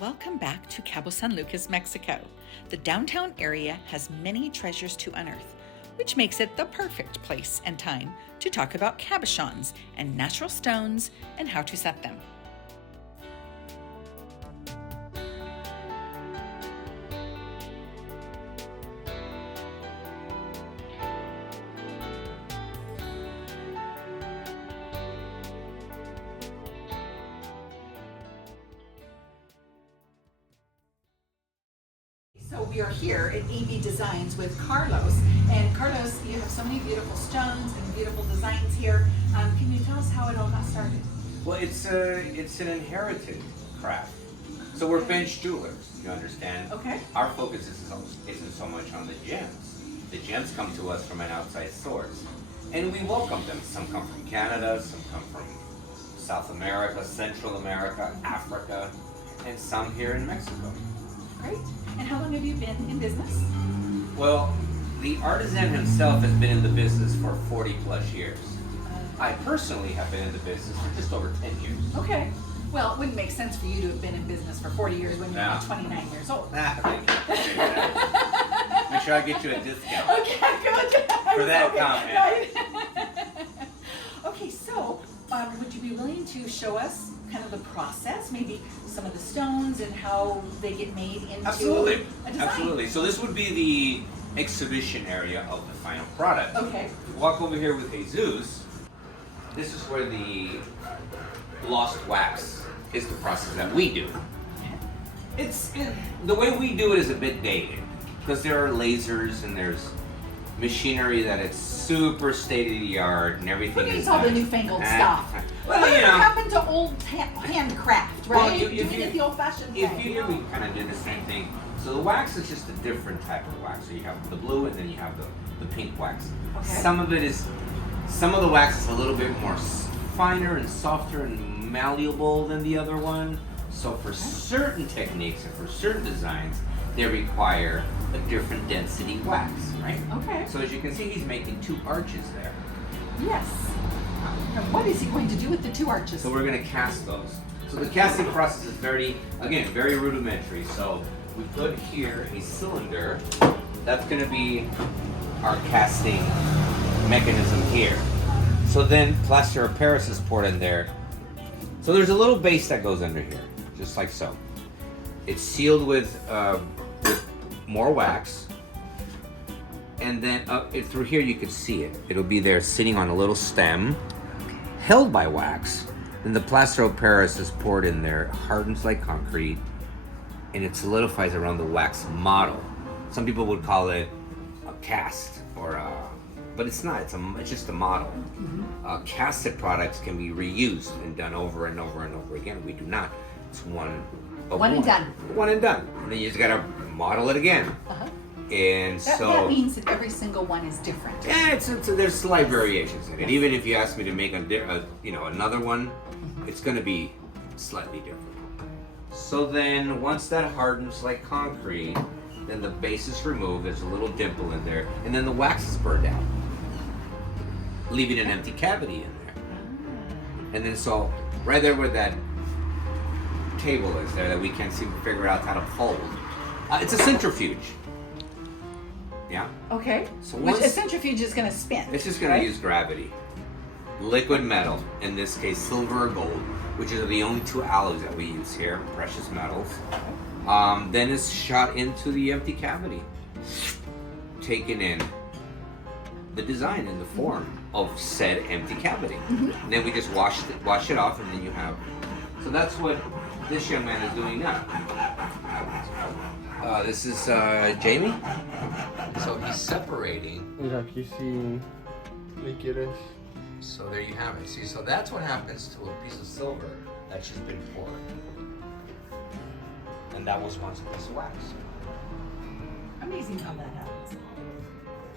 Welcome back to Cabo San Lucas, Mexico. The downtown area has many treasures to unearth, which makes it the perfect place and time to talk about cabochons and natural stones and how to set them. So we are here at AB Designs with Carlos. And Carlos, you have so many beautiful stones and beautiful designs here. Can you tell us how it all got started? Well, it's an inherited craft. So we're bench jewelers, you understand? Okay. Our focus isn't so much on the gems. The gems come to us from an outside source. And we welcome them. Some come from Canada, some come from South America, Central America, Africa, and some here in Mexico. Great. And how long have you been in business? Well, the artisan himself has been in the business for 40 plus years. I personally have been in the business for just over 10 years. Okay. Well, it wouldn't make sense for you to have been in business for 40 years when you're only 29 years old. Thank you. Make sure I get you a discount. Okay, good. For that comment. comment. Okay, so would you be willing to show us kind of the process, maybe some of the stones and how they get made into a design? Absolutely. So this would be the exhibition area of the final product. Okay. If you walk over here with Jesus, this is where the lost wax is the process that we do. The way we do it is a bit dated because there are lasers and there's machinery that is super state-of-the-art and everything is... It's all the newfangled stuff. Well, what you know... happened to old handcraft, right? Well, Doing it the old-fashioned way. If you do, we kind of did the same thing. So the wax is just a different type of wax. So you have the blue and then you have the pink wax. Okay. Some of the wax is a little bit more finer and softer and malleable than the other one. So for certain techniques and for certain designs, they require a different density wax, right? Okay. So as you can see, he's making two arches there. Yes. And what is he going to do with the two arches? So we're going to cast those. So the casting process is very rudimentary. So we put here a cylinder. That's going to be our casting mechanism here. So then plaster of Paris is poured in there. So there's a little base that goes under here, just like so. It's sealed with more wax, and then through here you can see it. It'll be there sitting on a little stem, held by wax. Then the plaster of Paris is poured in there, hardens like concrete, and it solidifies around the wax model. Some people would call it a cast, but it's not. It's just a model. Mm-hmm. Casted products can be reused and done over and over and over again. We do not. It's one and done. One and done. And then you just gotta model it again. Uh-huh. And that means that every single one is different. Yeah, there's slight variations in it. Even if you ask me to make another one, it's gonna be slightly different. So then once that hardens like concrete, then the base is removed. There's a little dimple in there, and then the wax is burned out, leaving an empty cavity in there. And then so right there where that table is there that we can't seem to figure out how to fold. It's a centrifuge. Yeah. Okay. So a centrifuge is going to spin. It's just going to use gravity. Liquid metal, in this case silver or gold, which are the only two alloys that we use here, precious metals. Then it's shot into the empty cavity, taken in the design in the form of said empty cavity. Mm-hmm. And then we just wash it off, and then you have. So that's what this young man is doing now. This is Jamie. So he's separating. Mira, aquí sí le quieres. So there you have it. See, so that's what happens to a piece of silver that's just been poured. And that was once a piece of wax. Amazing how that happens.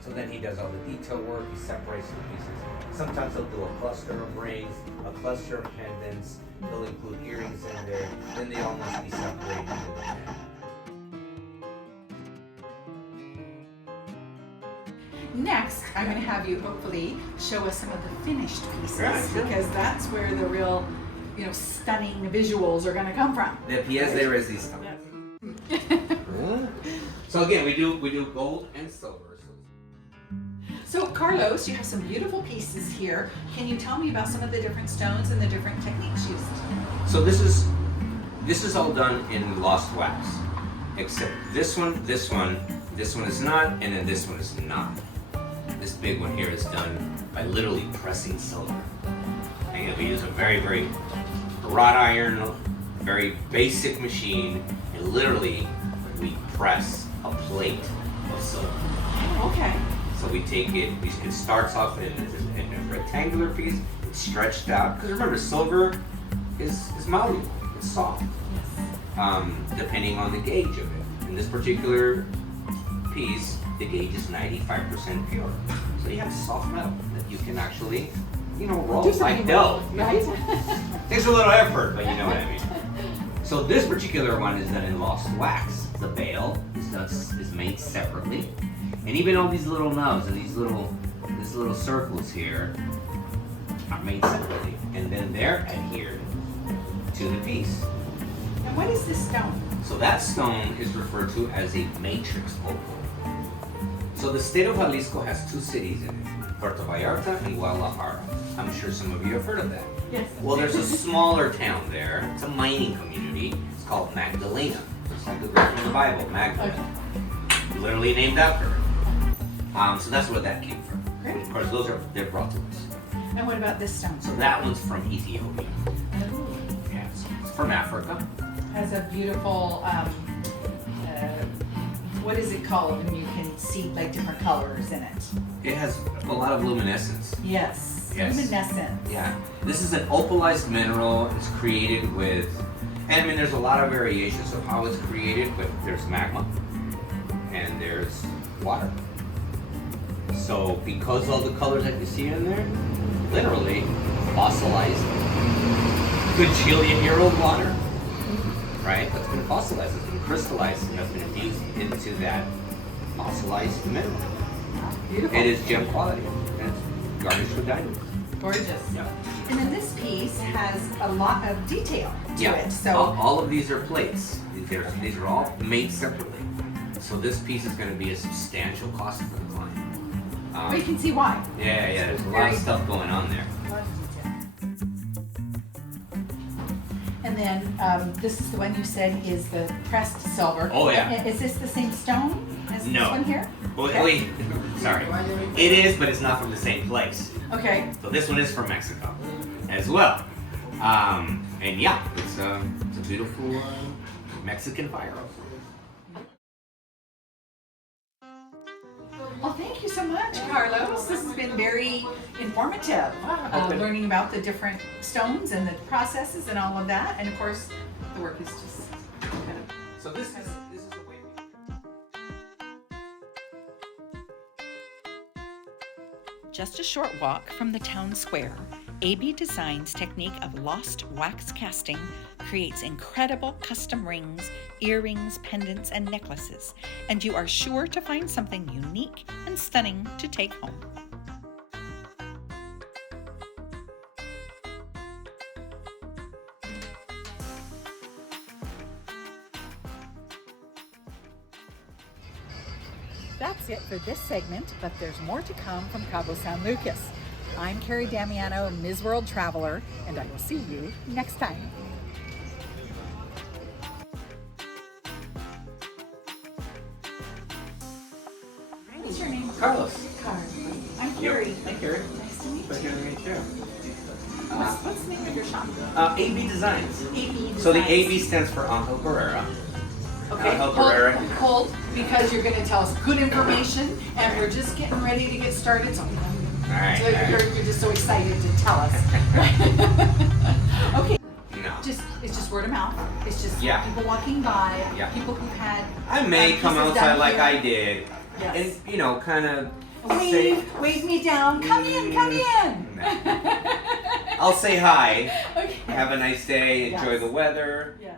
So then he does all the detail work, he separates the pieces. Sometimes he'll do a cluster of rings, a cluster of pendants, he'll include earrings in there, then they all must be separated into the pan. Next, I'm going to have you hopefully show us some of the finished pieces, Yeah, sure. because that's where the real stunning visuals are going to come from. The pièce de résistance. So again, we do gold and silver. So Carlos, you have some beautiful pieces here. Can you tell me about some of the different stones and the different techniques used? So this is all done in lost wax, except this one is not, and then this one is not. This big one here is done by literally pressing silver. And we use a very, very wrought iron, very basic machine, and literally we press a plate of silver. Okay. So we take it, it starts off in a rectangular piece, it's stretched out, because remember, silver is malleable, it's soft, depending on the gauge of it. In this particular piece, the gauge is 95% pure. So you have soft metal that you can actually, roll like dough. Right? Takes a little effort, but you know what I mean. So this particular one is done in lost wax. The bail is made separately. And even all these little nubs and these little circles here are made separately. And then they're adhered to the piece. And what is this stone? So that stone is referred to as a matrix opal. So the state of Jalisco has two cities in it, Puerto Vallarta and Guadalajara. I'm sure some of you have heard of that. Yes. Well, there's a smaller town there. It's a mining community. It's called Magdalena. It's like the girl from the Bible, Magdalene. Okay. Literally named after her. So that's where that came from. Great. Of course, they're brought to us. And what about this stone? So that one's from Ethiopia. Oh. Yeah, it's from Africa. Has a beautiful, what is it called when you can see like different colors in it? It has a lot of luminescence. Yes. Yes. Luminescence. Yeah. This is an opalized mineral. It's created with, and I mean, there's a lot of variations of how it's created, but there's magma and there's water. So because all the colors that you see in there, literally fossilized gajillion-year-old water, right? That's been fossilized, it's been crystallized, and that's been infused into that fossilized mineral. Beautiful. It is gem quality, and it's garnished with diamonds. Gorgeous. Yeah. And then this piece has a lot of detail to it. So all of these are plates. These are all made separately. So this piece is going to be a substantial cost for the client. but you can see why. Yeah, there's a lot of stuff going on there. A lot of detail. And then this is the one you said is the pressed silver. Oh, yeah. Is this the same stone as this one here? Well, Okay. wait, sorry. It is, but it's not from the same place. Okay. So this one is from Mexico as well. And yeah, it's a beautiful Mexican fire. Well, thank you so much, Carlos. This has been very informative, learning about the different stones and the processes and all of that. And of course, the work is just kind of. So this is the way. Just a short walk from the town square, AB Designs' technique of lost wax casting creates incredible custom rings, earrings, pendants, and necklaces, and you are sure to find something unique and stunning to take home. That's it for this segment, but there's more to come from Cabo San Lucas. I'm Kerry Damiano, Ms. World Traveler, and I will see you next time. What's your name? Carlos. Carlos. I'm Kerry. Hi, Kerry. Nice to meet you. Pleasure to meet you. What's the name of your shop? AB Designs. AB Designs. So the AB stands for Angel Barrera. Okay, Angel Barrera. hold, because you're going to tell us good information, and we're just getting ready to get started. So, Alright, so you're just so excited to tell us. Okay. No. It's just word of mouth. It's just Yeah. people walking by, Yeah. people who've had. I may come pieces outside done like here. I did, Yes. and kind of say, Wave me down. Come in, come in. I'll say hi. Okay. Have a nice day. Enjoy Yes. the weather. Yeah.